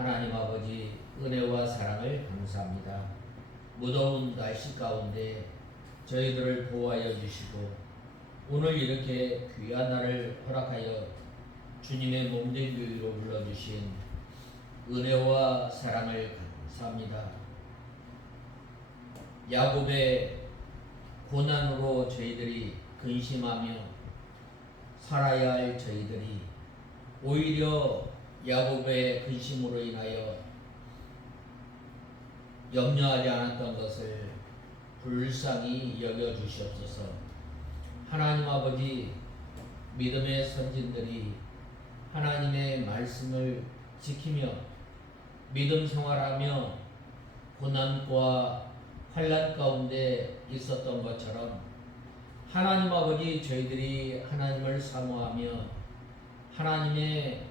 하나님 아버지 은혜와 사랑을 감사합니다. 무더운 날씨 가운데 저희들을 보호하여 주시고 오늘 이렇게 귀한 날을 허락하여 주님의 몸된 교회로 불러주신 은혜와 사랑을 감사합니다. 야곱의 고난으로 저희들이 근심하며 살아야 할 저희들이 오히려 야곱의 근심으로 인하여 염려하지 않았던 것을 불쌍히 여겨주시옵소서. 하나님 아버지, 믿음의 선진들이 하나님의 말씀을 지키며 믿음 생활하며 고난과 환난 가운데 있었던 것처럼 하나님 아버지, 저희들이 하나님을 사모하며 하나님의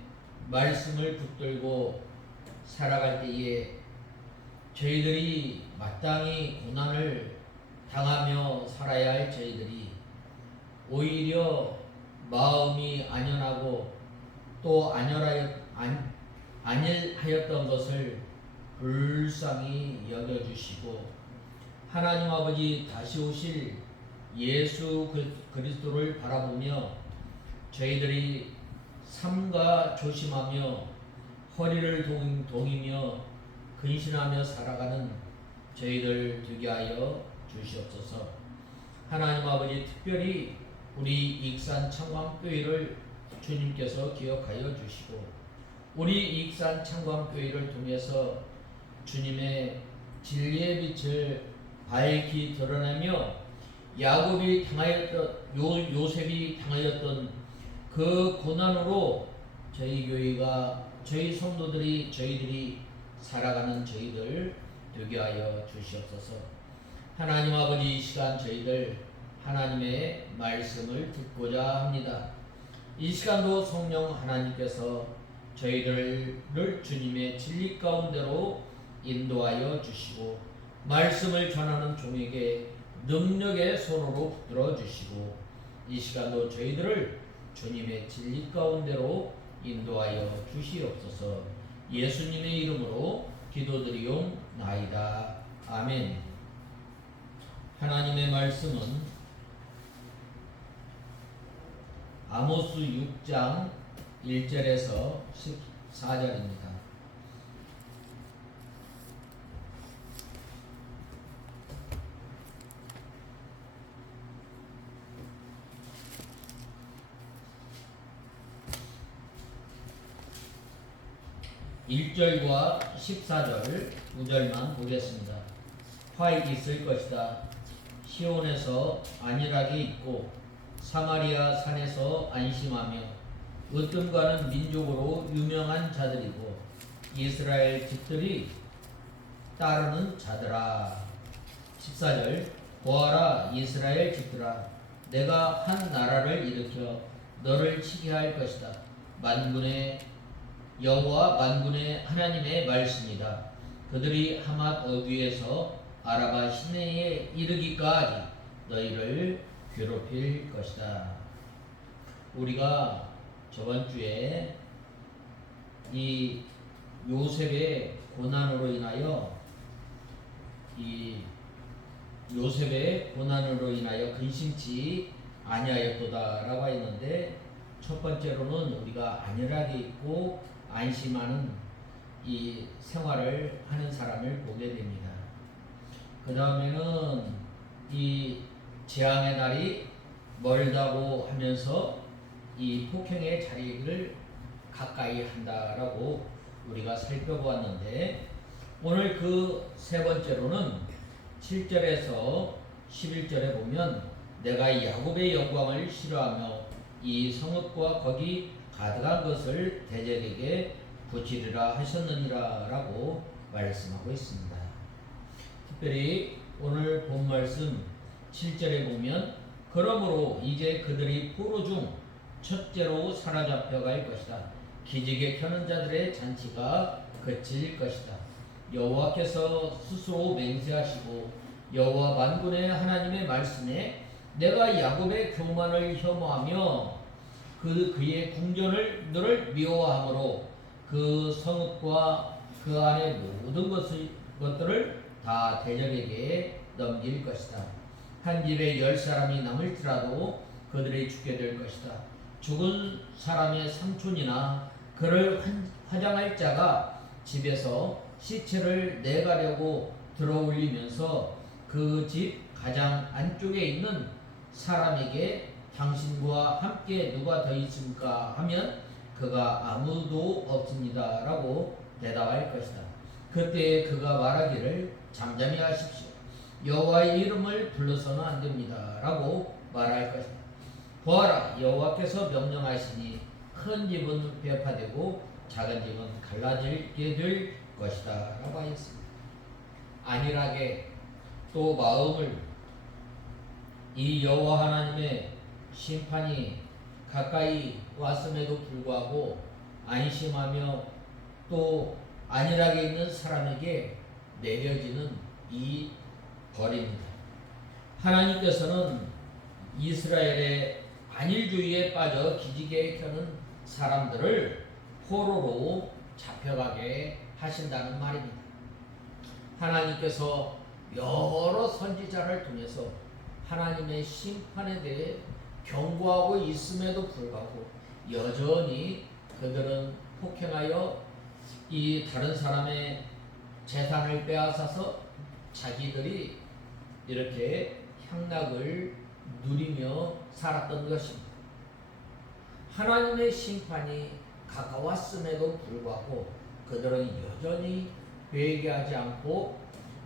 말씀을 붙들고 살아갈 때에 저희들이 마땅히 고난을 당하며 살아야 할 저희들이 오히려 마음이 안연하고 또 안일하였던 것을 불쌍히 여겨주시고 하나님 아버지 다시 오실 예수 그리스도를 바라보며 저희들이 삼가 조심하며 허리를 동이며 근신하며 살아가는 저희들 되게 하여 주시옵소서. 하나님 아버지, 특별히 우리 익산 창광교회를 주님께서 기억하여 주시고 우리 익산 창광교회를 통해서 주님의 진리의 빛을 밝히 드러내며 야곱이 당하였던 요셉이 당하였던 그 고난으로 저희 교회가 저희 성도들이 저희들이 살아가는 저희들 되게 하여 주시옵소서. 하나님 아버지, 이 시간 저희들 하나님의 말씀을 듣고자 합니다. 이 시간도 성령 하나님께서 저희들을 주님의 진리 가운데로 인도하여 주시고 말씀을 전하는 종에게 능력의 손으로 붙들어 주시고 이 시간도 저희들을 주님의 진리 가운데로 인도하여 주시옵소서. 예수님의 이름으로 기도드리옵나이다. 아멘. 하나님의 말씀은 아모스 6장 1절에서 14절입니다. (1절과) 14절 9절만 보겠습니다. 화익이 있을 것이다. 시온에서 안일하게 있고 사마리아 산에서 안심하며 으뜸가는 민족으로 유명한 자들이고 이스라엘 집들이 따르는 자들아. 14절 보아라 이스라엘 집들아, 내가 한 나라를 일으켜 너를 치게 할 것이다. 만군의 여호와 만군의 하나님의 말씀이다. 그들이 하맛 어귀에서 아라바 시내에 이르기까지 너희를 괴롭힐 것이다. 우리가 저번 주에 이 요셉의 고난으로 인하여 근심치 아니하였도다라고 했는데, 첫 번째로는 우리가 안일하게 있고 안심하는 이 생활을 하는 사람을 보게 됩니다. 그 다음에는 이 재앙의 날이 멀다고 하면서 이 폭행의 자리를 가까이 한다라고 우리가 살펴보았는데, 오늘 그 세 번째로는 7절에서 11절에 보면 내가 야곱의 영광을 싫어하며 이 성읍과 거기 가득한 것을 대적에게 붙이리라 하셨느니라 라고 말씀하고 있습니다. 특별히 오늘 본 말씀 7절에 보면 그러므로 이제 그들이 포로 중 첫째로 사로잡혀 갈 것이다. 기지개 켜는 자들의 잔치가 그칠 것이다. 여호와께서 스스로 맹세하시고 여호와 만군의 하나님의 말씀에 내가 야곱의 교만을 혐오하며 그의 궁전을 너를 미워하므로 그 성읍과 그 안에 모든 것들을 다 대적에게 넘길 것이다. 한 집에 10사람이 남을지라도 그들이 죽게 될 것이다. 죽은 사람의 삼촌이나 그를 화장할 자가 집에서 시체를 내가려고 들어올리면서 그 집 가장 안쪽에 있는 사람에게 당신과 함께 누가 더 있습니까? 하면 그가 아무도 없습니다 라고 대답할 것이다. 그때 그가 말하기를 잠잠히 하십시오. 여호와의 이름을 불러서는 안 됩니다 라고 말할 것이다. 보아라, 여호와께서 명령하시니 큰 집은 배파되고 작은 집은 갈라지게 될 것이다 라고 하였습니다. 안일하게 또 마음을 이 여호와 하나님의 심판이 가까이 왔음에도 불구하고 안심하며 또 안일하게 있는 사람에게 내려지는 이 벌입니다. 하나님께서는 이스라엘의 안일주의에 빠져 기지개에 켜는 사람들을 포로로 잡혀가게 하신다는 말입니다. 하나님께서 여러 선지자를 통해서 하나님의 심판에 대해 경고하고 있음에도 불구하고 여전히 그들은 폭행하여 이 다른 사람의 재산을 빼앗아서 자기들이 이렇게 향락을 누리며 살았던 것입니다. 하나님의 심판이 가까웠음에도 불구하고 그들은 여전히 회개하지 않고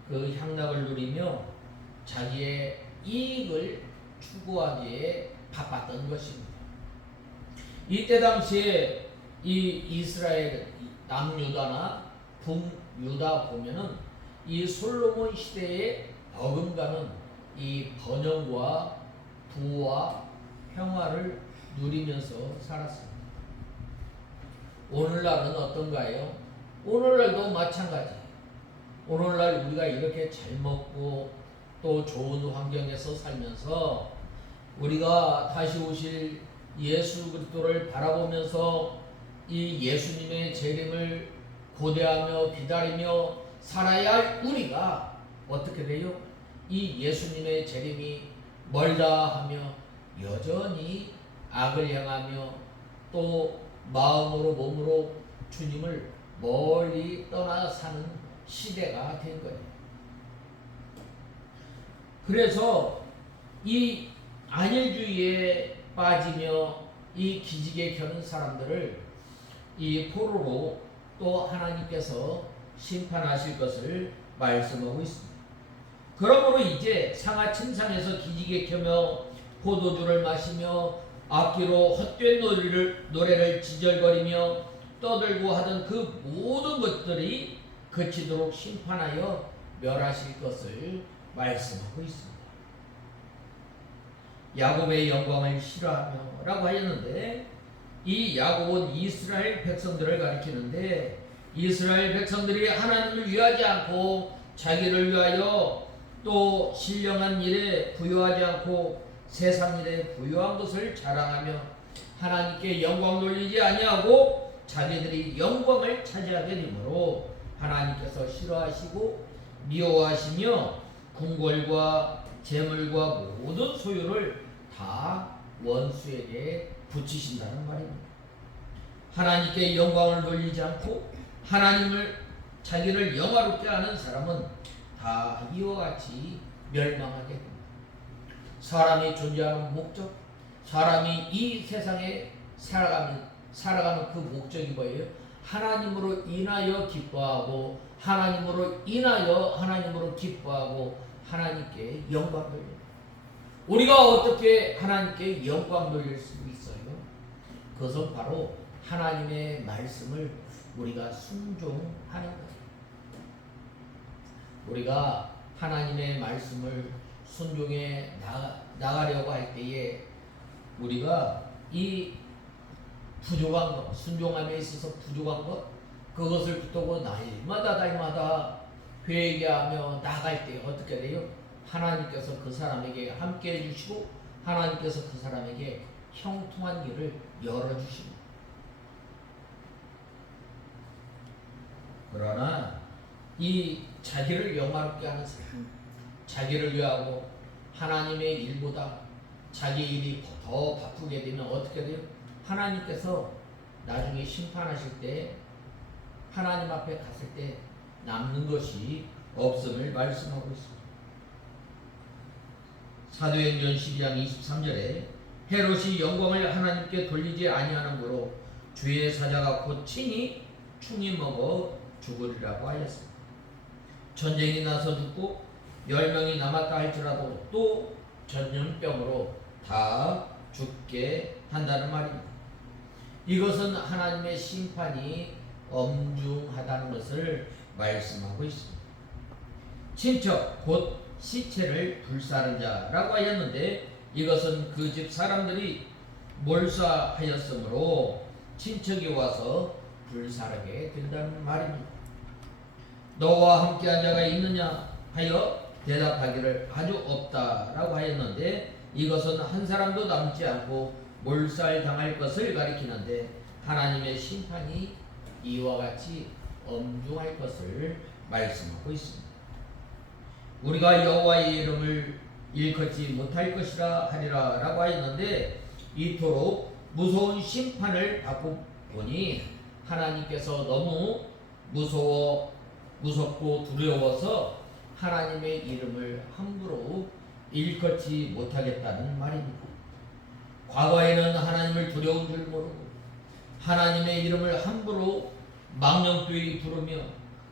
그 향락을 누리며 자기의 이익을 추구하기에 바빴던 것입니다. 이때 당시에 이 이스라엘 남유다나 북유다 보면은 이 솔로몬 시대에 어금가는 이 번영과 부와 평화를 누리면서 살았습니다. 오늘날은 어떤가요? 오늘날도 마찬가지. 오늘날 우리가 이렇게 잘 먹고 또 좋은 환경에서 살면서 우리가 다시 오실 예수 그리스도를 바라보면서 이 예수님의 재림을 고대하며 기다리며 살아야 할 우리가 어떻게 돼요? 이 예수님의 재림이 멀다 하며 여전히 악을 향하며 또 마음으로 몸으로 주님을 멀리 떠나 사는 시대가 된 거예요. 그래서 이 안일주의에 빠지며 이 기지개 켜는 사람들을 이 포로로 또 하나님께서 심판하실 것을 말씀하고 있습니다. 그러므로 이제 상하침상에서 기지개 켜며 포도주를 마시며 악기로 헛된 노래를 지절거리며 떠들고 하던 그 모든 것들이 그치도록 심판하여 멸하실 것을 말씀하고 있습니다. 야곱의 영광을 싫어하며 라고 하였는데 이 야곱은 이스라엘 백성들을 가리키는데 이스라엘 백성들이 하나님을 위하지 않고 자기를 위하여 또 신령한 일에 부여하지 않고 세상 일에 부여한 것을 자랑하며 하나님께 영광 돌리지 아니하고 자기들이 영광을 차지하게 되므로 하나님께서 싫어하시고 미워하시며 궁궐과 재물과 모든 소유를 다 원수에게 붙이신다는 말입니다. 하나님께 영광을 돌리지 않고 하나님을 자기를 영화롭게 하는 사람은 다 이와 같이 멸망하게 됩니다. 사람이 존재하는 목적, 사람이 이 세상에 살아가는 그 목적이 뭐예요? 하나님으로 인하여 기뻐하고 하나님으로 기뻐하고 하나님께 영광 돌립니다. 우리가 어떻게 하나님께 영광 돌릴 수 있어요? 그것은 바로 하나님의 말씀을 우리가 순종하는 거예요. 우리가 하나님의 말씀을 순종해 나가려고 할 때에 우리가 이 부족한 것, 순종함에 있어서 부족한 것, 그것을 붙들고 날마다 회개하며 나갈 때 어떻게 돼요? 하나님께서 그 사람에게 함께 해주시고 하나님께서 그 사람에게 형통한 길을 열어주십니다. 그러나 이 자기를 영화롭게 하는 사람, 자기를 위하고 하나님의 일보다 자기 일이 더 바쁘게 되면 어떻게 돼요? 하나님께서 나중에 심판하실 때 하나님 앞에 갔을 때 남는 것이 없음을 말씀하고 있습니다. 사도행전 12장 23절에 헤롯이 영광을 하나님께 돌리지 아니하는므로 주의 사자가 곧 친히 충이 먹어 죽으리라고 하였습니다. 전쟁이 나서 죽고 10명이 남았다 할지라도 또 전염병으로 다 죽게 한다는 말입니다. 이것은 하나님의 심판이 엄중하다는 것을 말씀하고 있습니다. 친척 곧 시체를 불사른 자라고 하였는데 이것은 그 집 사람들이 몰사하였으므로 친척이 와서 불사르게 된다는 말입니다. 너와 함께한 자가 있느냐 하여 대답하기를 아주 없다라고 하였는데 이것은 한 사람도 남지 않고 몰살당할 것을 가리키는데 하나님의 심판이 이와 같이 엄중할 것을 말씀하고 있습니다. 우리가 여호와의 이름을 일컫지 못할 것이라 하리라 라고 하였는데 이토록 무서운 심판을 받고 보니 하나님께서 너무 무섭고 두려워서 하나님의 이름을 함부로 일컫지 못하겠다는 말입니다. 과거에는 하나님을 두려운 줄 모르고 하나님의 이름을 함부로 망령되이 부르며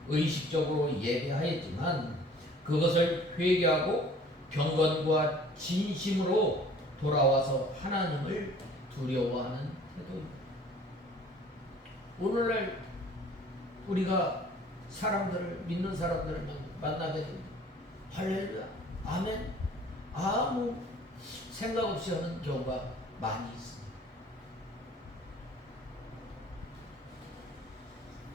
의식적으로 예배하였지만 그것을 회개하고 경건과 진심으로 돌아와서 하나님을 두려워하는 태도입니다. 오늘날 우리가 사람들을 믿는 사람들을 만나게 됩니다. 할렐루야, 아멘, 아무 생각 없이 하는 경우가 많이 있습니다.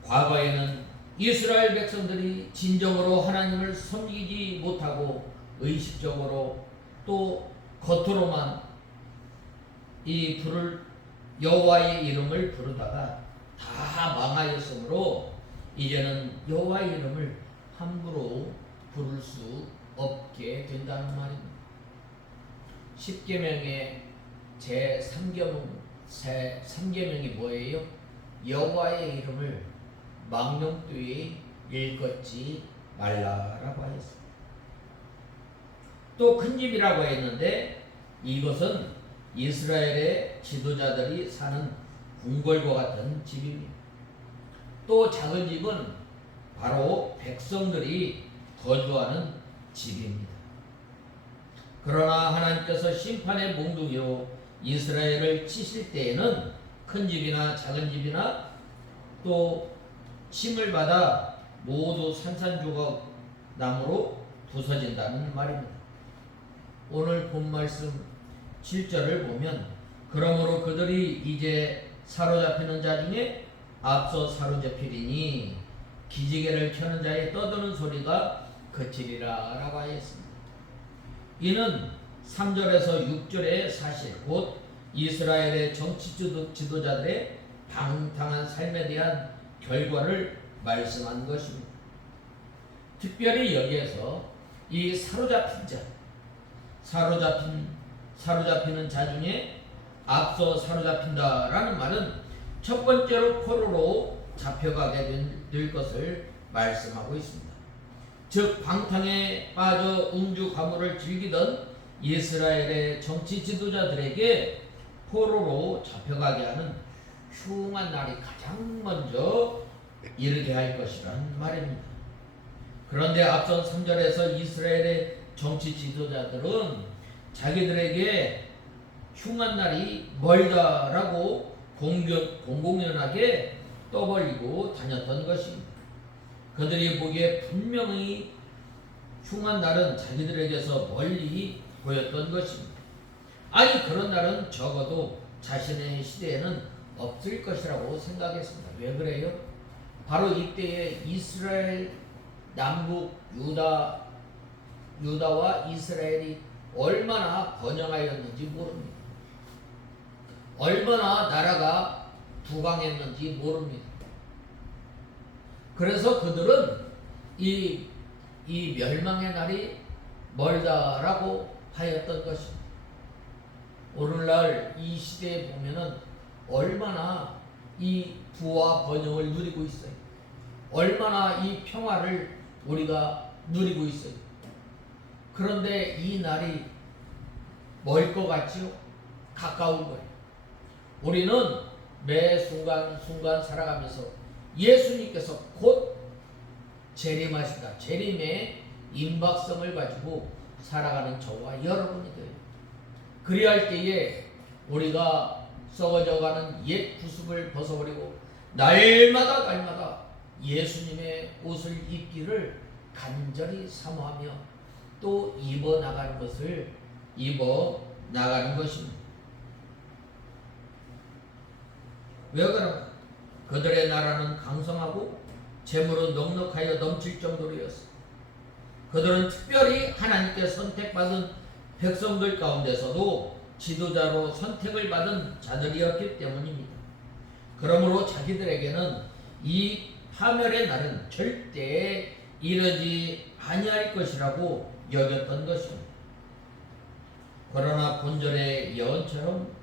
과거에는 이스라엘 백성들이 진정으로 하나님을 섬기지 못하고 의식적으로 또 겉으로만 이 여호와의 이름을 부르다가 다 망하였으므로 이제는 여호와의 이름을 함부로 부를 수 없게 된다는 말입니다. 10계명의 제 3계명이 뭐예요? 여호와의 이름을 망령되이 일컫지 말라라고 하였습니다. 또 큰 집이라고 했는데 이것은 이스라엘의 지도자들이 사는 궁궐과 같은 집입니다. 또 작은 집은 바로 백성들이 거주하는 집입니다. 그러나 하나님께서 심판의 몽둥이로 이스라엘을 치실 때에는 큰 집이나 작은 집이나 또 침을 받아 모두 산산조각 나무로 부서진다는 말입니다. 오늘 본 말씀 7절을 보면 그러므로 그들이 이제 사로잡히는 자 중에 앞서 사로잡히리니 기지개를 켜는 자의 떠드는 소리가 그치리라 라고 하였습니다. 이는 3절에서 6절의 사실 곧 이스라엘의 정치 지도자들의 방탕한 삶에 대한 결과를 말씀한 것입니다. 특별히 여기에서 이 사로잡힌 자, 사로잡히는 자 중에 앞서 사로잡힌다라는 말은 첫 번째로 포로로 잡혀가게 될 것을 말씀하고 있습니다. 즉 방탕에 빠져 음주 가물을 즐기던 이스라엘의 정치 지도자들에게 포로로 잡혀가게 하는 흉한 날이 가장 먼저 이르게 할 것이란 말입니다. 그런데 앞선 3절에서 이스라엘의 정치 지도자들은 자기들에게 흉한 날이 멀다라고 공공연하게 떠벌리고 다녔던 것입니다. 그들이 보기에 분명히 흉한 날은 자기들에게서 멀리 보였던 것입니다. 아니 그런 날은 적어도 자신의 시대에는 없을 것이라고 생각했습니다. 왜 그래요? 바로 이때에 이스라엘 남북 유다와 이스라엘이 얼마나 번영하였는지 모릅니다. 얼마나 나라가 부강했는지 모릅니다. 그래서 그들은 이 멸망의 날이 멀다라고 하였던 것입니다. 오늘날 이 시대에 보면은 얼마나 이 부와 번영을 누리고 있어요. 얼마나 이 평화를 우리가 누리고 있어요. 그런데 이 날이 멀 것 같지요? 가까운 거예요. 우리는 매 순간순간 살아가면서 예수님께서 곧 재림하신다. 재림의 임박성을 가지고 살아가는 저와 여러분이 돼요. 그리할 때에 우리가 썩어져가는 옛 구습을 벗어버리고 날마다 예수님의 옷을 입기를 간절히 사모하며 또 입어 나가는 것입니다. 왜 그런가? 그들의 나라는 강성하고 재물은 넉넉하여 넘칠 정도로였어. 그들은 특별히 하나님께 선택받은 백성들 가운데서도 지도자로 선택을 받은 자들이었기 때문입니다. 그러므로 자기들에게는 이 파멸의 날은 절대 이르지 아니할 것이라고 여겼던 것입니다. 그러나 본절의 예언처럼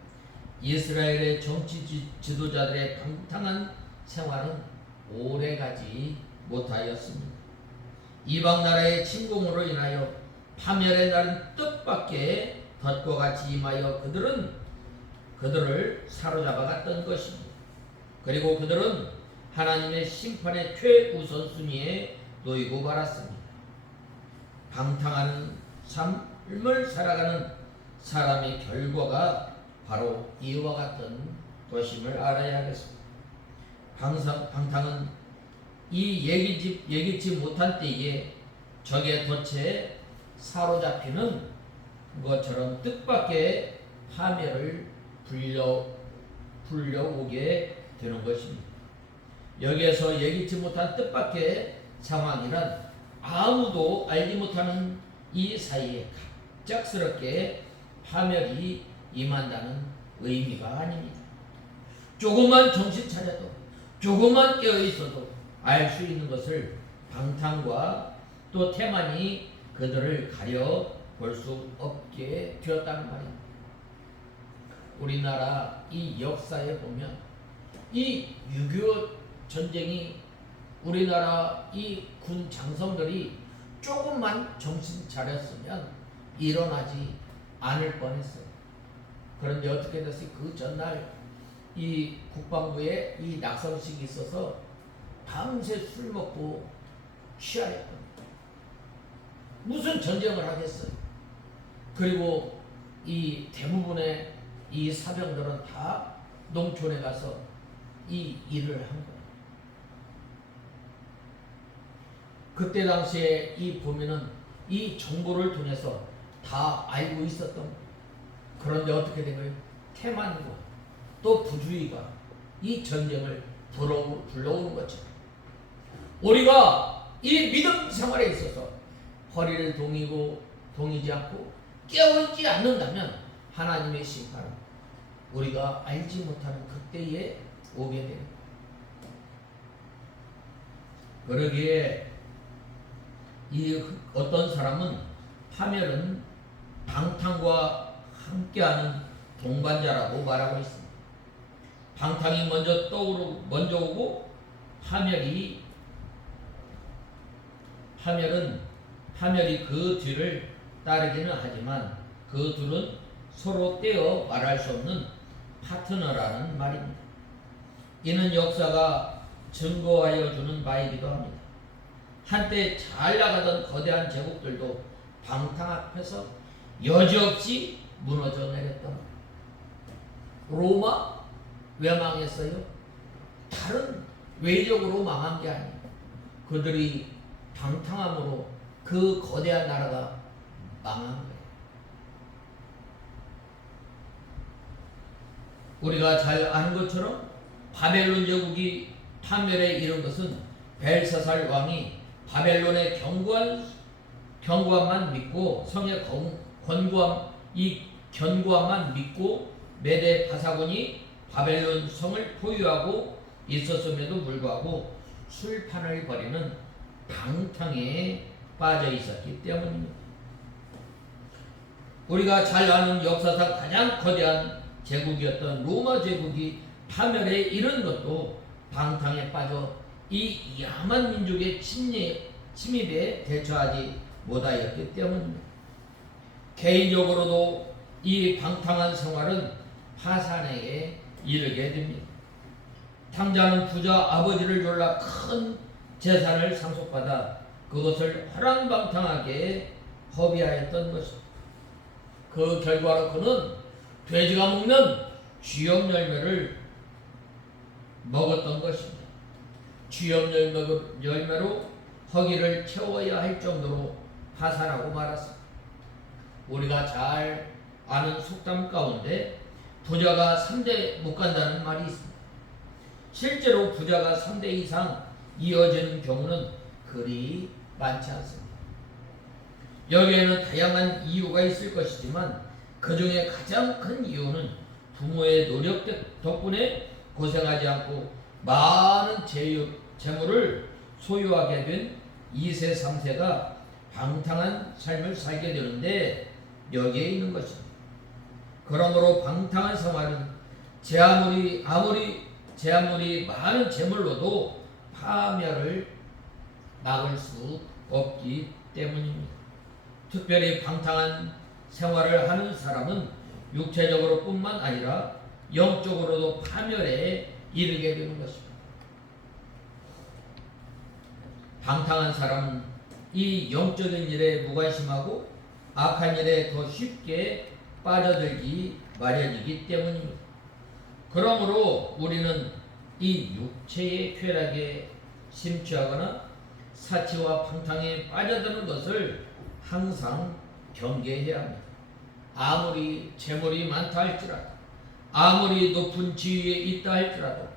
이스라엘의 정치 지도자들의 방탕한 생활은 오래가지 못하였습니다. 이방 나라의 침공으로 인하여 파멸의 날은 뜻밖의 덫과 같이 임하여 그들을 사로잡아갔던 것입니다. 그리고 그들은 하나님의 심판의 최우선순위에 놓이고 말았습니다. 방탕한 삶을 살아가는 사람의 결과가 바로 이와 같은 것임을 알아야 하겠습니다. 방탕은 이 예기치 못한 때에 적의 덫에 사로잡히는 것처럼 뜻밖의 파멸을 불려오게 되는 것입니다. 여기에서 예기치 못한 뜻밖의 상황이란 아무도 알지 못하는 이 사이에 갑작스럽게 파멸이 임한다는 의미가 아닙니다. 조금만 정신 차려도, 조금만 깨어 있어도 알 수 있는 것을 방탕과 또 태만이 그들을 가려 볼 수 없게 되었다는 말입니다. 우리나라 이 역사에 보면 이 6.25 전쟁이 우리나라 이 군 장성들이 조금만 정신 차렸으면 일어나지 않을 뻔했어요. 그런데 어떻게 됐어요? 그 전날 이 국방부에 이 낙선식이 있어서 밤새 술 먹고 취하였던 무슨 전쟁을 하겠어요? 그리고 이 대부분의 이 사병들은 다 농촌에 가서 이 일을 한 거예요. 그때 당시에 이 보면은 이 정보를 통해서 다 알고 있었던 거예요. 그런데 어떻게 된 거예요? 태만과 또 부주의가 이 전쟁을 불러오는 것처럼 우리가 이 믿음 생활에 있어서 허리를 동이지 않고 깨어있지 않는다면 하나님의 심판은 우리가 알지 못하는 그때에 오게 됩니다. 그러기에 이 어떤 사람은 파멸은 방탕과 함께하는 동반자라고 말하고 있습니다. 방탕이 먼저 오고 파멸이 그 뒤를 따르기는 하지만 그 둘은 서로 떼어 말할 수 없는 파트너라는 말입니다. 이는 역사가 증거하여 주는 바이기도 합니다. 한때 잘 나가던 거대한 제국들도 방탕 앞에서 여지없이 무너져 내렸던 로마 왜 망했어요? 다른 외적으로 망한 게 아니에요. 그들이 방탕함으로 그 거대한 나라가 망한 거예요. 우리가 잘 아는 것처럼 바벨론 제국이 파멸에 이른 것은 벨사살 왕이 바벨론의 견고함만 믿고 성의 견고함만 믿고 메데 바사곤이 바벨론 성을 포위하고 있었음에도 불구하고 술판을 벌이는 방탕에 빠져 있었기 때문입니다. 우리가 잘 아는 역사상 가장 거대한 제국이었던 로마 제국이 파멸에 이른 것도 방탕에 빠져 이 야만 민족의 침입에 대처하지 못하였기 때문입니다. 개인적으로도 이 방탕한 생활은 파산에 이르게 됩니다. 탕자는 부자 아버지를 졸라 큰 재산을 상속받아 그것을 허랑방탕하게 허비하였던 것입니다. 그 결과로 그는 돼지가 먹는 쥐염 열매를 먹었던 것입니다. 쥐염 열매로 허기를 채워야 할 정도로 파산하고 말았습니다. 우리가 잘 아는 속담 가운데 부자가 3대 못 간다는 말이 있습니다. 실제로 부자가 3대 이상 이어지는 경우는 그리 많지 않습니다. 여기에는 다양한 이유가 있을 것이지만 그 중에 가장 큰 이유는 부모의 노력 덕분에 고생하지 않고 많은 재물을 소유하게 된 2세, 3세가 방탕한 삶을 살게 되는데 여기에 있는 것입니다. 그러므로 방탕한 생활은 제 아무리 많은 재물로도 파멸을 막을 수 없기 때문입니다. 특별히 방탕한 생활을 하는 사람은 육체적으로 뿐만 아니라 영적으로도 파멸에 이르게 되는 것입니다. 방탕한 사람은 이 영적인 일에 무관심하고 악한 일에 더 쉽게 빠져들기 마련이기 때문입니다. 그러므로 우리는 이 육체의 쾌락에 심취하거나 사치와 방탕에 빠져드는 것을 항상 경계해야 합니다. 아무리 재물이 많다 할지라도, 아무리 높은 지위에 있다 할지라도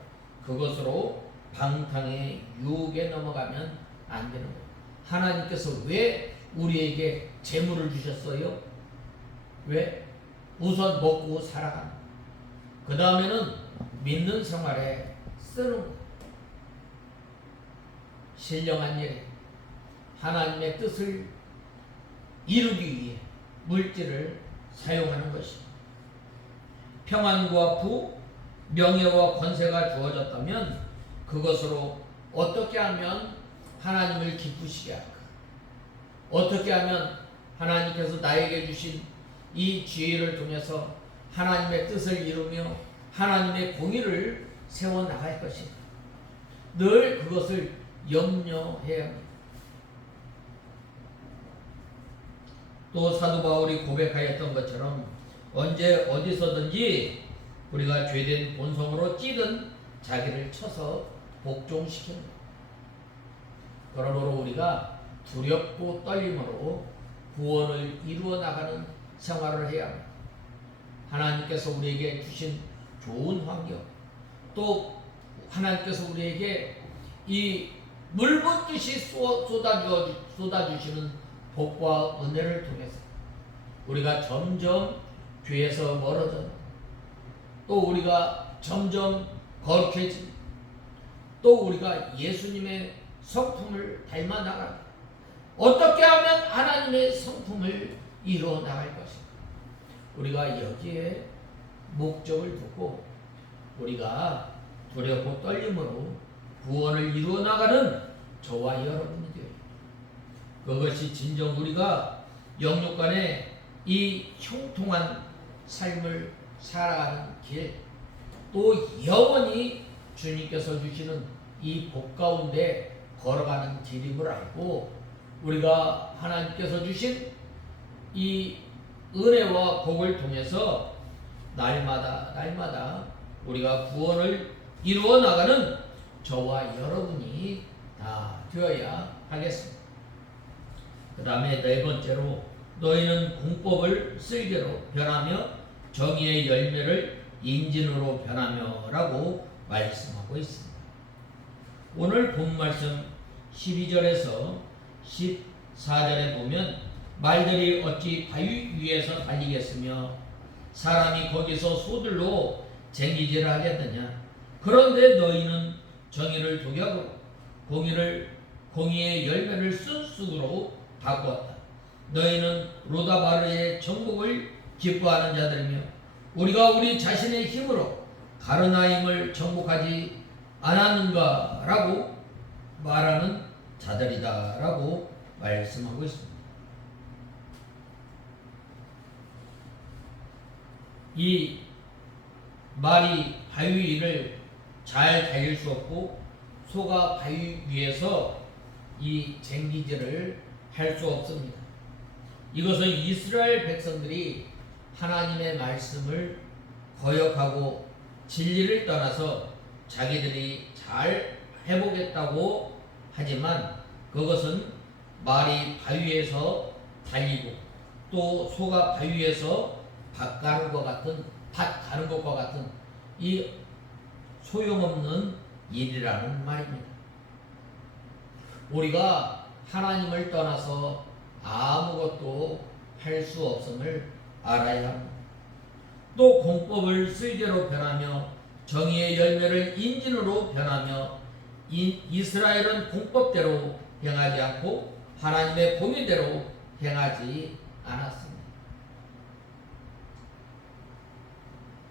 그것으로 방탕의 유혹에 넘어가면 안 되는 거예요. 하나님께서 왜 우리에게 재물을 주셨어요? 왜? 우선 먹고 살아가는 거예요. 그 다음에는 믿는 생활에 쓰는 거예요. 신령한 일에 하나님의 뜻을 이루기 위해 물질을 사용하는 것입니다. 평안과 부, 명예와 권세가 주어졌다면 그것으로 어떻게 하면 하나님을 기쁘시게 할까? 어떻게 하면 하나님께서 나에게 주신 이 지혜를 통해서 하나님의 뜻을 이루며 하나님의 공의를 세워나갈 것인가? 늘 그것을 염려해야 합니다. 또 사도 바울이 고백하였던 것처럼 언제 어디서든지 우리가 죄된 본성으로 찌든 자기를 쳐서 복종시킵니다. 그러므로 우리가 두렵고 떨림으로 구원을 이루어 나가는 생활을 해야 합니다. 하나님께서 우리에게 주신 좋은 환경, 또 하나님께서 우리에게 이 물붓듯이 쏟아주시는 복과 은혜를 통해서 우리가 점점 죄에서 멀어져, 또 우리가 점점 거룩해진, 또 우리가 예수님의 성품을 닮아 나가는, 어떻게 하면 하나님의 성품을 이루어 나갈 것인가? 우리가 여기에 목적을 두고 우리가 두렵고 떨림으로 구원을 이루어 나가는 저와 여러분이 되어야 합니다. 그것이 진정 우리가 영육간에 이 형통한 삶을 살아가는 길, 또 영원히 주님께서 주시는 이 복 가운데 걸어가는 길임을 알고 우리가 하나님께서 주신 이 은혜와 복을 통해서 날마다 우리가 구원을 이루어 나가는 저와 여러분이 다 되어야 하겠습니다. 그 다음에 네 번째로 너희는 공법을 쓸개로 변하며 정의의 열매를 인진으로 변하며 라고 말씀하고 있습니다. 오늘 본 말씀 12절에서 14절에 보면 말들이 어찌 바위 위에서 달리겠으며 사람이 거기서 소들로 쟁기질을 하겠느냐. 그런데 너희는 정의를 독약으로 공의의 열매를 쓴쑥으로 바꾸었다. 너희는 로다바르의 정복을 기뻐하는 자들이며 우리가 우리 자신의 힘으로 가르나임을 정복하지 않았는가라고 말하는 자들이다라고 말씀하고 있습니다. 이 말이 바위 위를 잘 달릴 수 없고 소가 바위 위에서 이 쟁기질을 할 수 없습니다. 이것은 이스라엘 백성들이 하나님의 말씀을 거역하고 진리를 떠나서 자기들이 잘 해보겠다고 하지만 그것은 말이 바위에서 달리고 또 소가 바위에서 밭 가는 것과 같은 이 소용없는 일이라는 말입니다. 우리가 하나님을 떠나서 아무것도 할 수 없음을 알아야 합니다. 또 공법을 쓸개로 변하며 정의의 열매를 인진으로 변하며 이스라엘은 공법대로 행하지 않고 하나님의 공의대로 행하지 않았습니다.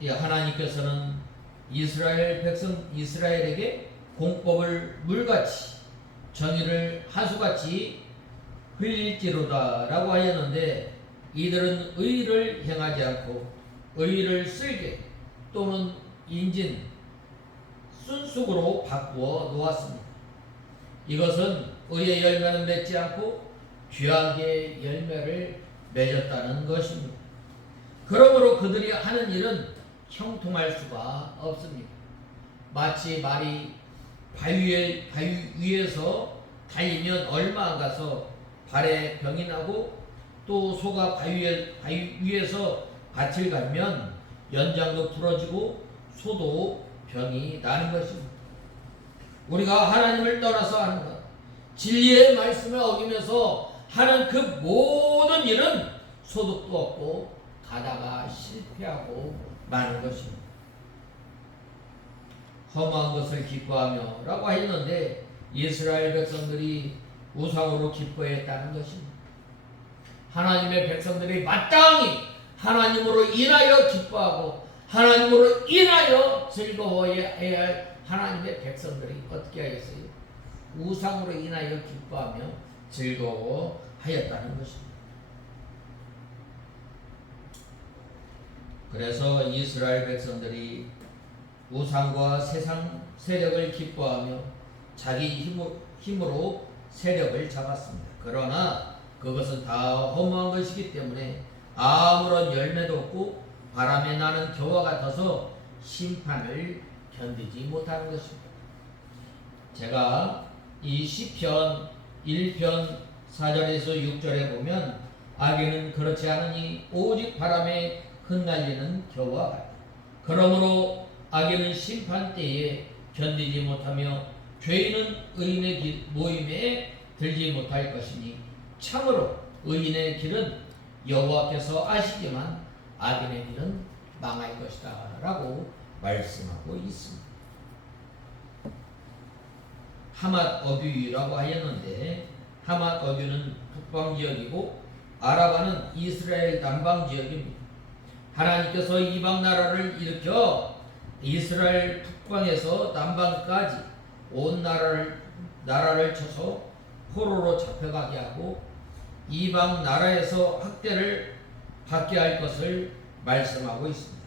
하나님께서는 이스라엘에게 공법을 물같이 정의를 하수같이 흘릴지로다 라고 하였는데 이들은 의를 행하지 않고 의를 쓸개 또는 인진, 순쑥으로 바꾸어 놓았습니다. 이것은 의의 열매는 맺지 않고 죄악의 열매를 맺었다는 것입니다. 그러므로 그들이 하는 일은 형통할 수가 없습니다. 마치 말이 바위 위에서 달리면 얼마 안 가서 발에 병이 나고 또 소가 바위 위에서 밭을 갈면 연장도 부러지고 소도 병이 나는 것입니다. 우리가 하나님을 떠나서 하는 것, 진리의 말씀을 어기면서 하는 그 모든 일은 소득도 없고 가다가 실패하고 마는 것입니다. 험한 것을 기뻐하며 라고 했는데 이스라엘 백성들이 우상으로 기뻐했다는 것입니다. 하나님의 백성들이 마땅히 하나님으로 인하여 기뻐하고 하나님으로 인하여 즐거워해야 할 하나님의 백성들이 어떻게 하였어요? 우상으로 인하여 기뻐하며 즐거워하였다는 것입니다. 그래서 이스라엘 백성들이 우상과 세상 세력을 기뻐하며 자기 힘으로 세력을 잡았습니다. 그러나 그것은 다 허무한 것이기 때문에 아무런 열매도 없고 바람에 나는 겨와 같아서 심판을 견디지 못하는 것입니다. 제가 이 시편 1편 4절에서 6절에 보면 악인은 그렇지 않으니 오직 바람에 흩날리는 겨와 같다. 그러므로 악인은 심판 때에 견디지 못하며 죄인은 의인의 모임에 들지 못할 것이니 참으로 의인의 길은 여호와께서 아시지만 악인의 길은 망할 것이다 라고 말씀하고 있습니다. 하맛 어뷰라고 하였는데 하맛 어뷰는 북방 지역이고 아라바는 이스라엘 남방 지역입니다. 하나님께서 이방 나라를 일으켜 이스라엘 북방에서 남방까지 온 나라를 쳐서 포로로 잡혀가게 하고 이방 나라에서 학대를 받게 할 것을 말씀하고 있습니다.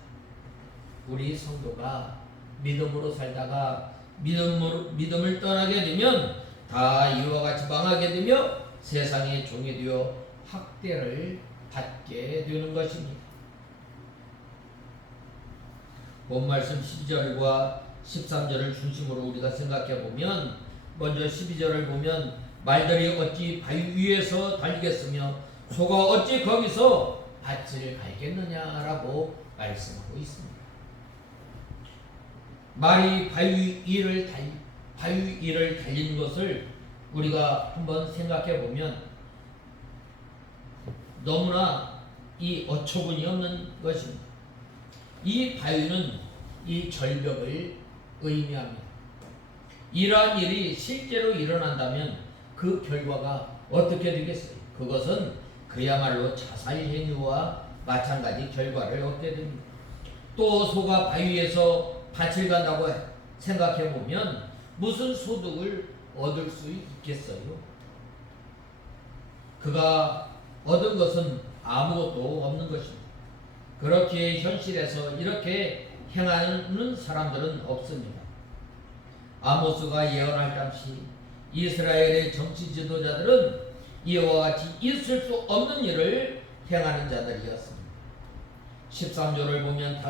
우리 성도가 믿음으로 살다가 믿음을 떠나게 되면 다 이와 같이 망하게 되며 세상의 종이 되어 학대를 받게 되는 것입니다. 본 말씀 12절과 13절을 중심으로 우리가 생각해 보면 먼저 12절을 보면 말들이 어찌 바위 위에서 달리겠으며 소가 어찌 거기서 밭을 갈겠느냐라고 말씀하고 있습니다. 말이 바위 위를 달리는 것을 우리가 한번 생각해 보면 너무나 이 어처구니 없는 것입니다. 이 바위는 이 절벽을 의미합니다. 이러한 일이 실제로 일어난다면 그 결과가 어떻게 되겠어요? 그것은 그야말로 자살 행위와 마찬가지 결과를 얻게 됩니다. 또 소가 바위에서 밭을 간다고 생각해 보면 무슨 소득을 얻을 수 있겠어요? 그가 얻은 것은 아무것도 없는 것입니다. 그렇게 현실에서 이렇게 행하는 사람들은 없습니다. 아모스가 예언할 당시 이스라엘의 정치 지도자들은 이와 같이 있을 수 없는 일을 행하는 자들이었습니다. 13절을 보면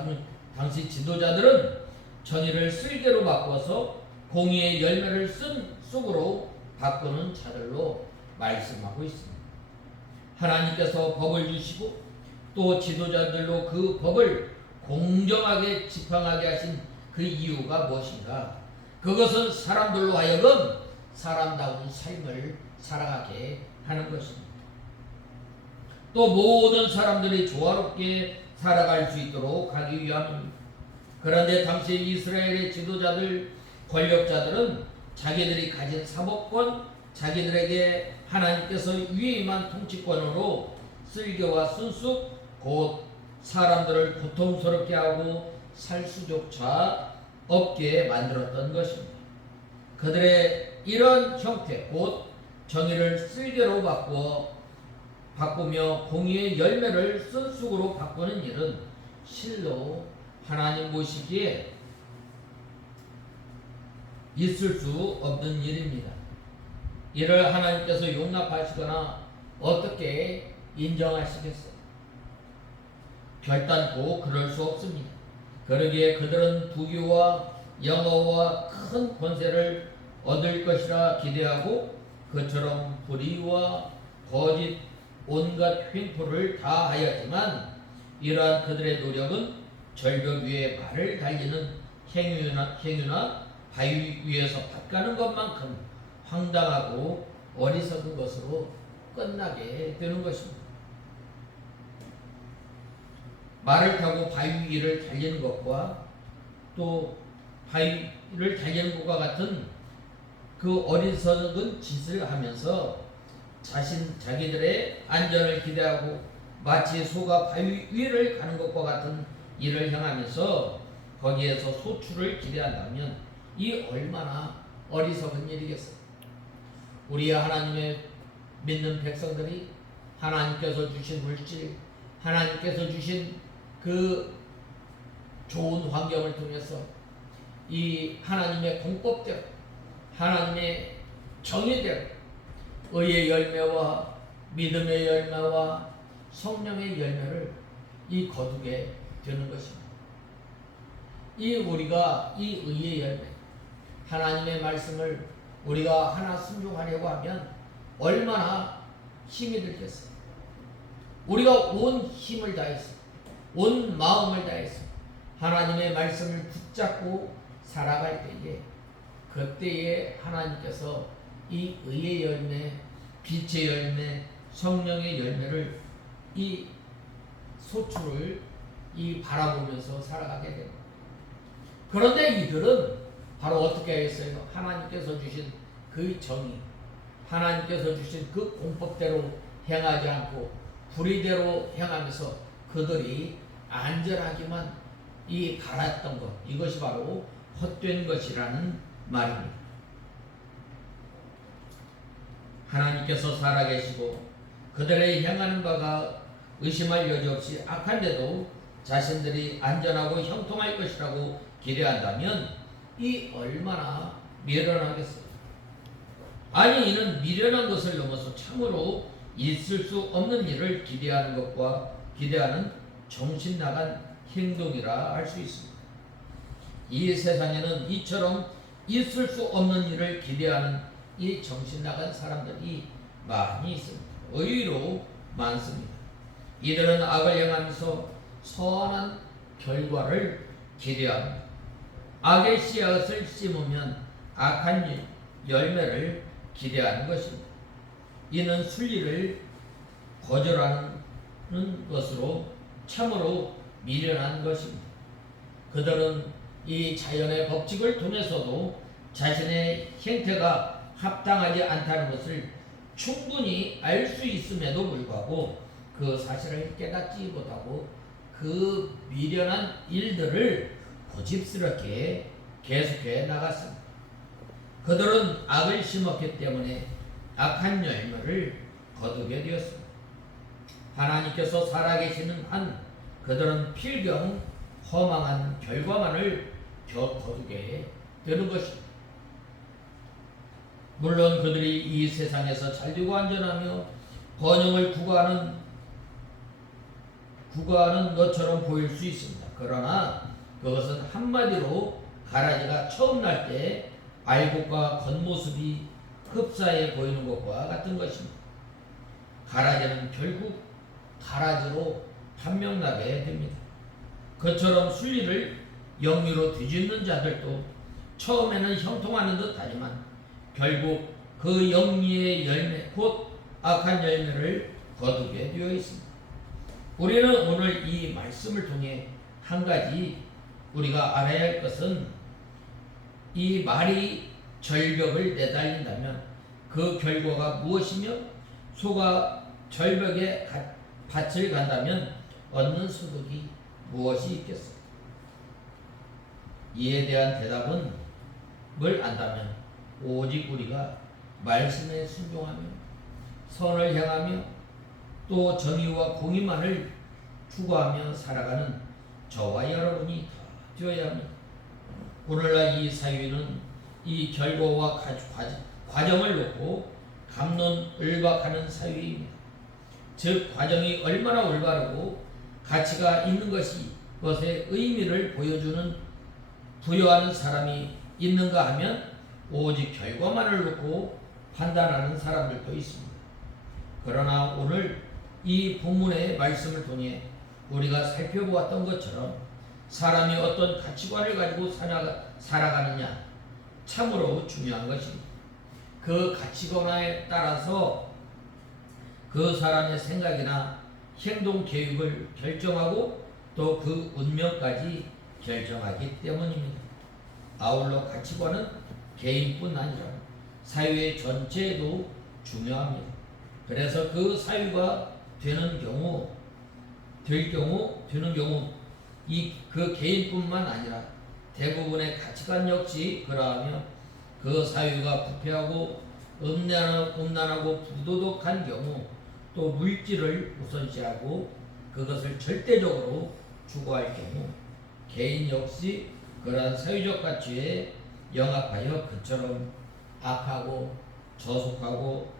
당시 지도자들은 정의를 쓸개로 바꿔서 공의의 열매를 쓴 쑥으로 바꾸는 자들로 말씀하고 있습니다. 하나님께서 법을 주시고 또 지도자들로 그 법을 공정하게 지팡하게 하신 그 이유가 무엇인가? 그것은 사람들로 하여금 사람다운 삶을 살아가게 하는 것입니다. 또 모든 사람들이 조화롭게 살아갈 수 있도록 하기 위함입니다. 그런데 당시 이스라엘의 지도자들, 권력자들은 자기들이 가진 사법권, 자기들에게 하나님께서 위임한 통치권으로 쓸개와 순쑥, 곧 사람들을 고통스럽게 하고 살 수조차 없게 만들었던 것입니다. 그들의 이런 형태, 곧 정의를 쓸개로 바꾸며 공의의 열매를 쓴쑥으로 바꾸는 일은 실로 하나님 보시기에 있을 수 없는 일입니다. 이를 하나님께서 용납하시거나 어떻게 인정하시겠어요? 결단코 그럴 수 없습니다. 그러기에 그들은 부귀와 영어와 큰 권세를 얻을 것이라 기대하고 그처럼 불의와 거짓 온갖 횡포를 다 하였지만 이러한 그들의 노력은 절벽 위에 말을 달리는 행유나 바위 위에서 밭 가는 것만큼 황당하고 어리석은 것으로 끝나게 되는 것입니다. 말을 타고 바위 위를 달리는 것과 또 바위를 달리는 것과 같은 그 어리석은 짓을 하면서 자기들의 안전을 기대하고 마치 소가 바위 위를 가는 것과 같은 일을 행하면서 거기에서 소출을 기대한다면 이 얼마나 어리석은 일이겠어요. 우리 하나님의 믿는 백성들이 하나님께서 주신 물질, 하나님께서 주신 그 좋은 환경을 통해서 이 하나님의 공법대로, 하나님의 정의대로 의의 열매와 믿음의 열매와 성령의 열매를 이 거두게 되는 것입니다. 우리가 이 의의 열매, 하나님의 말씀을 우리가 하나 순종하려고 하면 얼마나 힘이 들겠어요. 우리가 온 힘을 다해서, 온 마음을 다해서 하나님의 말씀을 붙잡고 살아갈 때에 그때에 하나님께서 이 의의 열매, 빛의 열매, 성령의 열매를 이 소출을 바라보면서 살아가게 됩니다. 그런데 이들은 바로 어떻게 하겠어요? 하나님께서 주신 그 정의, 하나님께서 주신 그 공법대로 행하지 않고 불의대로 행하면서 그들이 안전하기만 바랐던 것, 이것이 바로 헛된 것이라는 말입니다. 하나님께서 살아계시고 그들의 행하는 바가 의심할 여지 없이 악한데도 자신들이 안전하고 형통할 것이라고 기대한다면 이 얼마나 미련하겠어요. 아니 이는 미련한 것을 넘어서 참으로 있을 수 없는 일을 기대하는 정신 나간 행동이라 할 수 있습니다. 이 세상에는 이처럼 있을 수 없는 일을 기대하는 이 정신 나간 사람들이 많이 있습니다. 의외로 많습니다. 이들은 악을 행하면서 선한 결과를 기대합니다. 악의 씨앗을 심으면 악한 열매를 기대하는 것입니다. 이는 순리를 거절하는 것으로 참으로 미련한 것입니다. 그들은 이 자연의 법칙을 통해서도 자신의 행태가 합당하지 않다는 것을 충분히 알 수 있음에도 불구하고 그 사실을 깨닫지 못하고 그 미련한 일들을 고집스럽게 계속해 나갔습니다. 그들은 악을 심었기 때문에 악한 열매를 거두게 되었습니다. 하나님께서 살아계시는 한 그들은 필경 허망한 결과만을 거두게 되는 것입니다. 물론 그들이 이 세상에서 잘되고 안전하며 번영을 구가하는 것처럼 보일 수 있습니다. 그러나 그것은 한마디로 가라지가 처음 날 때 알곡과 겉모습이 흡사해 보이는 것과 같은 것입니다. 가라지는 결국 가라지로 판명나게 됩니다. 그처럼 순리를 영리로 뒤집는 자들도 처음에는 형통하는 듯 하지만 결국 그 영리의 열매 곧 악한 열매를 거두게 되어 있습니다. 우리는 오늘 이 말씀을 통해 한 가지 우리가 알아야 할 것은 이 말이 절벽을 내달린다면 그 결과가 무엇이며 소가 절벽에 밭을 간다면 얻는 소득이 무엇이 있겠어? 이에 대한 대답은 뭘 안다면 오직 우리가 말씀에 순종하며 선을 향하며 또 정의와 공의만을 추구하며 살아가는 저와 여러분이 다 되어야 합니다. 오늘날 이 사회는 이 결과와 과정을 놓고 갑론을박하는 사회입니다. 즉 과정이 얼마나 올바르고 가치가 있는 것의 의미를 부여하는 사람이 있는가 하면 오직 결과만을 놓고 판단하는 사람들도 있습니다. 그러나 오늘 이 본문의 말씀을 통해 우리가 살펴보았던 것처럼 사람이 어떤 가치관을 가지고 살아가느냐 참으로 중요한 것입니다. 그 가치관에 따라서 그 사람의 생각이나 행동 계획을 결정하고 또 그 운명까지 결정하기 때문입니다. 아울러 가치관은 개인뿐 아니라 사회 전체에도 중요합니다. 그래서 그 사유가 되는 경우 그 개인뿐만 아니라 대부분의 가치관 역시 그러하며 그 사유가 부패하고 음란하고 부도덕한 경우 또 물질을 우선시하고 그것을 절대적으로 추구할 경우 개인 역시 그러한 사유적 가치에 영합하여 그처럼 악하고 저속하고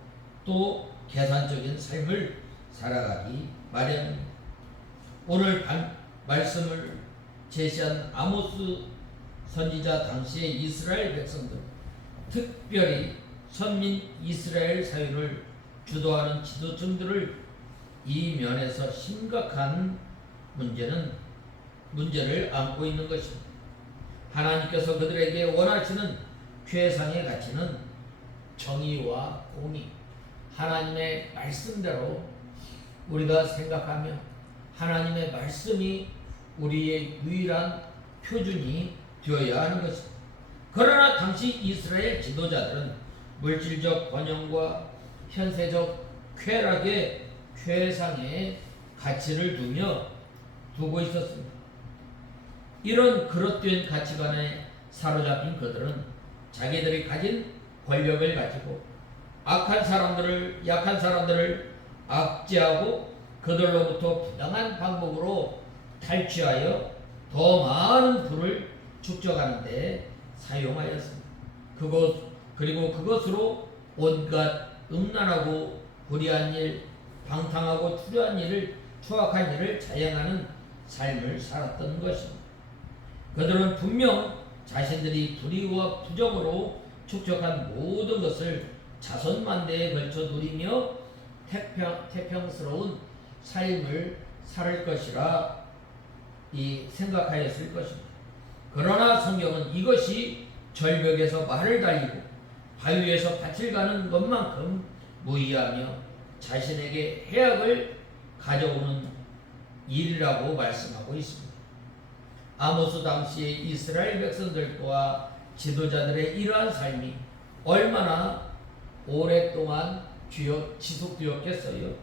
또 계산적인 삶을 살아가기 마련입니다. 오늘 말씀을 제시한 아모스 선지자 당시의 이스라엘 백성들, 특별히 선민 이스라엘 사회를 주도하는 지도층들을 이 면에서 심각한 문제를 안고 있는 것입니다. 하나님께서 그들에게 원하시는 최상의 가치는 정의와 공의, 하나님의 말씀대로 우리가 생각하며 하나님의 말씀이 우리의 유일한 표준이 되어야 하는 것입니다. 그러나 당시 이스라엘 지도자들은 물질적 번영과 현세적 쾌락에 최상의 가치를 두고 있었습니다. 이런 그릇된 가치관에 사로잡힌 그들은 자기들이 가진 권력을 가지고 약한 사람들을 압제하고 그들로부터 부당한 방법으로 탈취하여 더 많은 부를 축적하는 데 사용하였습니다. 그리고 그것으로 온갖 음란하고 불의한 일, 방탕하고 추악한 일을 자행하는 삶을 살았던 것입니다. 그들은 분명 자신들이 불의와 부정으로 축적한 모든 것을 자손만대에 걸쳐 누리며 태평스러운 삶을 살 것이라 생각하였을 것입니다. 그러나 성경은 이것이 절벽에서 말을 달리고 바위에서 밭을 가는 것만큼 무의하며 자신에게 해악을 가져오는 일이라고 말씀하고 있습니다. 아모스 당시의 이스라엘 백성들과 지도자들의 이러한 삶이 얼마나 오랫동안 지속되었겠어요.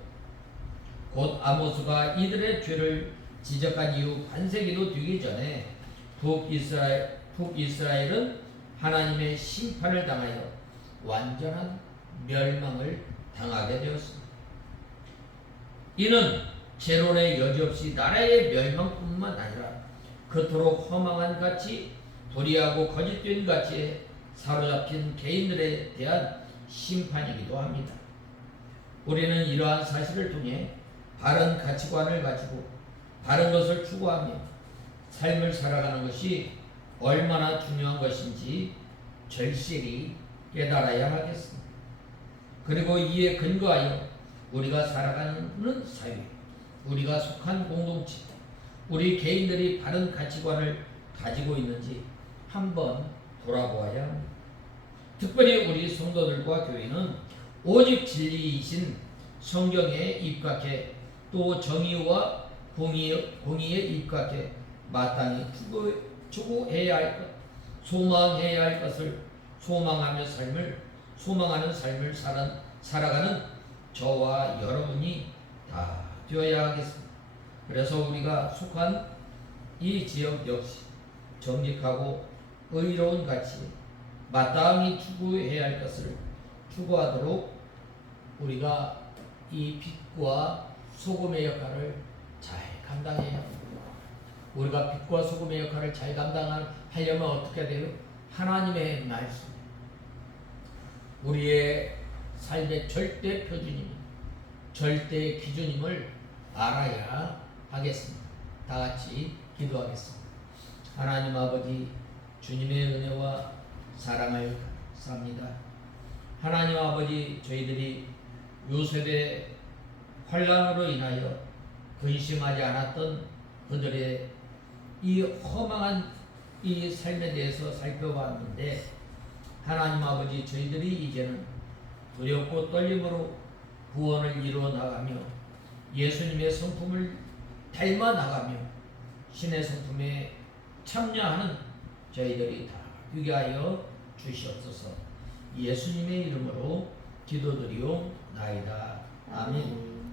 곧 아모스가 이들의 죄를 지적한 이후 반세기도 되기 전에 북이스라엘은 하나님의 심판을 당하여 완전한 멸망을 당하게 되었습니다. 이는 제론의 여지없이 나라의 멸망뿐만 아니라 그토록 허망한 가치, 불의하고 거짓된 가치에 사로잡힌 개인들에 대한 심판이기도 합니다. 우리는 이러한 사실을 통해 바른 가치관을 가지고 바른 것을 추구하며 삶을 살아가는 것이 얼마나 중요한 것인지 절실히 깨달아야 하겠습니다. 그리고 이에 근거하여 우리가 살아가는 사회, 우리가 속한 공동체, 우리 개인들이 바른 가치관을 가지고 있는지 한번 돌아보아야 합니다. 특별히 우리 성도들과 교회는 오직 진리이신 성경에 입각해 또 정의와 공의에 입각해 마땅히 추구해야 할 것, 소망해야 할 것을 소망하는 삶을 살아가는 저와 여러분이 다 되어야 하겠습니다. 그래서 우리가 속한 이 지역 역시 정직하고 의로운 가치, 마땅히 추구해야 할 것을 추구하도록 우리가 이 빛과 소금의 역할을 잘 감당해야 합니다. 우리가 빛과 소금의 역할을 잘 감당하려면 어떻게 돼요? 하나님의 말씀, 우리의 삶의 절대 표준입니다. 절대 기준임을 알아야 하겠습니다. 다 같이 기도하겠습니다. 하나님 아버지, 주님의 은혜와 사랑을 쌉니다. 하나님 아버지, 저희들이 요셉의 환난으로 인하여 근심하지 않았던 그들의 이 허망한 이 삶에 대해서 살펴봤는데, 하나님 아버지, 저희들이 이제는 두렵고 떨림으로 구원을 이루어 나가며 예수님의 성품을 닮아 나가며 신의 성품에 참여하는 저희들이 다 되게 하여 주시옵소서. 예수님의 이름으로 기도드리옵나이다. 아멘.